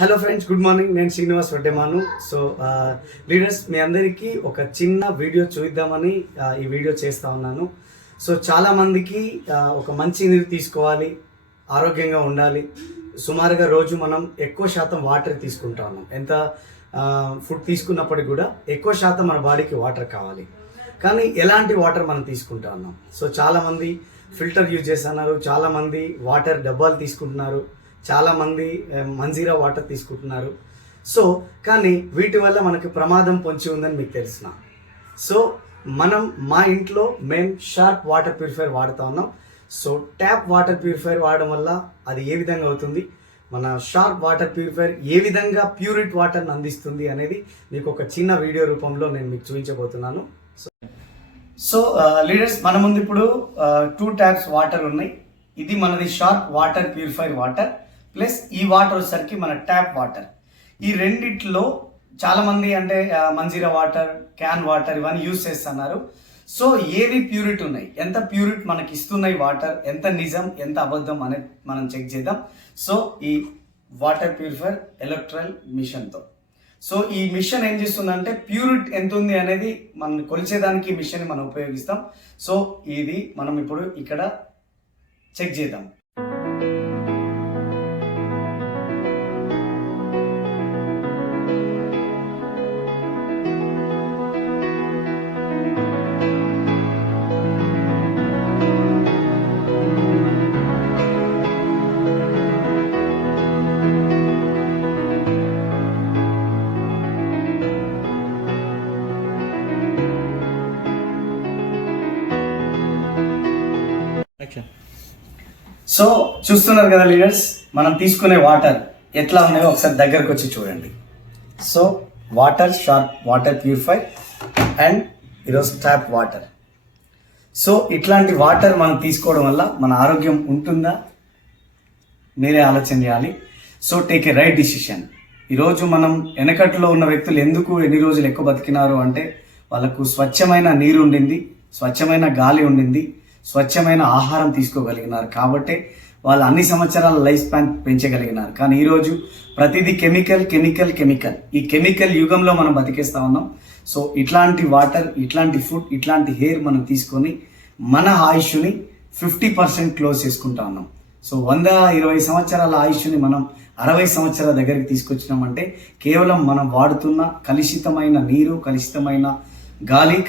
Hello friends, good morning. నేను Srinivas Vaddemanu. So leaders, మీ అందరికీ ఒక చిన్న వీడియో చూద్దామని ఈ వీడియో చేస్తూ ఉన్నాను. సో చాలామందికి ఒక మంచి నీరు తీసుకోవాలి, ఆరోగ్యంగా ఉండాలి. సుమారుగా రోజు మనం ఎక్కువ శాతం వాటర్ తీసుకుంటా ఉన్నాం. ఎంత ఫుడ్ తీసుకున్నప్పటికి కూడా ఎక్కువ శాతం మన బాడీకి వాటర్ కావాలి. కానీ ఎలాంటి వాటర్ మనం తీసుకుంటా ఉన్నాం? సో చాలామంది ఫిల్టర్ యూజ్ చేస్తున్నారు, చాలామంది వాటర్ డబ్బాలు తీసుకుంటున్నారు, చాలామంది మంజీరా వాటర్ తీసుకుంటున్నారు. సో కానీ వీటి వల్ల మనకు ప్రమాదం పొంచి ఉందని మీకు తెలిసిన. సో మా ఇంట్లో మేము షార్ప్ వాటర్ ప్యూరిఫైర్ వాడుతూ ఉన్నాం. సో ట్యాప్ వాటర్ ప్యూరిఫైర్ వాడడం వల్ల అది ఏ విధంగా అవుతుంది, మన షార్ప్ వాటర్ ప్యూరిఫైర్ ఏ విధంగా ప్యూరిట్ వాటర్ని అందిస్తుంది అనేది మీకు ఒక చిన్న వీడియో రూపంలో నేను మీకు చూపించబోతున్నాను. సో లీడర్స్, మన ముందు ఇప్పుడు 2 ట్యాప్స్ వాటర్ ఉన్నాయి. ఇది మనది sharp water purifier water plus ఈ వాటర్ వచ్చేసరికి మన ట్యాప్ వాటర్. ఈ రెండిట్లో చాలామంది అంటే మంజీరా వాటర్, క్యాన్ వాటర్ ఇవన్నీ యూజ్ చేస్తున్నారు. సో ఏవి ప్యూరిట్ ఉన్నాయి, ఎంత ప్యూరిట్ మనకి ఇస్తున్నాయి వాటర్, ఎంత నిజం ఎంత అబద్ధం అనేది మనం చెక్ చేద్దాం. సో ఈ వాటర్ ప్యూరిఫైర్ ఎలక్ట్రల్ మిషన్తో. సో ఈ మిషన్ ఏం చేస్తుందంటే ప్యూరిట్ ఎంత ఉంది అనేది మనం కొలిచేదానికి ఈ మిషన్ మనం ఉపయోగిస్తాం. సో ఇది మనం ఇప్పుడు ఇక్కడ చెక్ చేద్దాం. సో చూస్తున్నారు కదా లీడర్స్, మనం తీసుకునే వాటర్ ఎట్లా ఉన్నాయో ఒకసారి దగ్గరకు వచ్చి చూడండి. So water sharp water purify and ఈరోజు ట్యాప్ వాటర్. సో ఇట్లాంటి వాటర్ మనం తీసుకోవడం వల్ల మన ఆరోగ్యం ఉంటుందా, మీరే ఆలోచన చేయాలి. So take a right decision. ఈరోజు మనం వెనకట్లో ఉన్న వ్యక్తులు ఎందుకు ఎన్ని రోజులు ఎక్కువ బతికినారు అంటే వాళ్ళకు స్వచ్ఛమైన నీరు ఉండింది, స్వచ్ఛమైన గాలి ఉండింది, స్వచ్ఛమైన ఆహారం తీసుకోగలిగినారు. కాబట్టి వాళ్ళు అన్ని సంవత్సరాల లైఫ్ స్పాన్ పెంచగలిగినారు. కానీ ఈరోజు ప్రతిదీ కెమికల్ కెమికల్ కెమికల్. ఈ కెమికల్ యుగంలో మనం బతికేస్తా ఉన్నాం. సో ఇట్లాంటి వాటర్, ఇట్లాంటి ఫుడ్, ఇట్లాంటి హెయిర్ మనం తీసుకొని మన ఆయుష్ని 50% క్లోజ్ చేసుకుంటా ఉన్నాం. సో 120 సంవత్సరాల ఆయుష్ని మనం 60 సంవత్సరాల దగ్గరికి తీసుకొచ్చినామంటే కేవలం మనం వాడుతున్న కలుషితమైన నీరు, కలుషితమైన గాలి,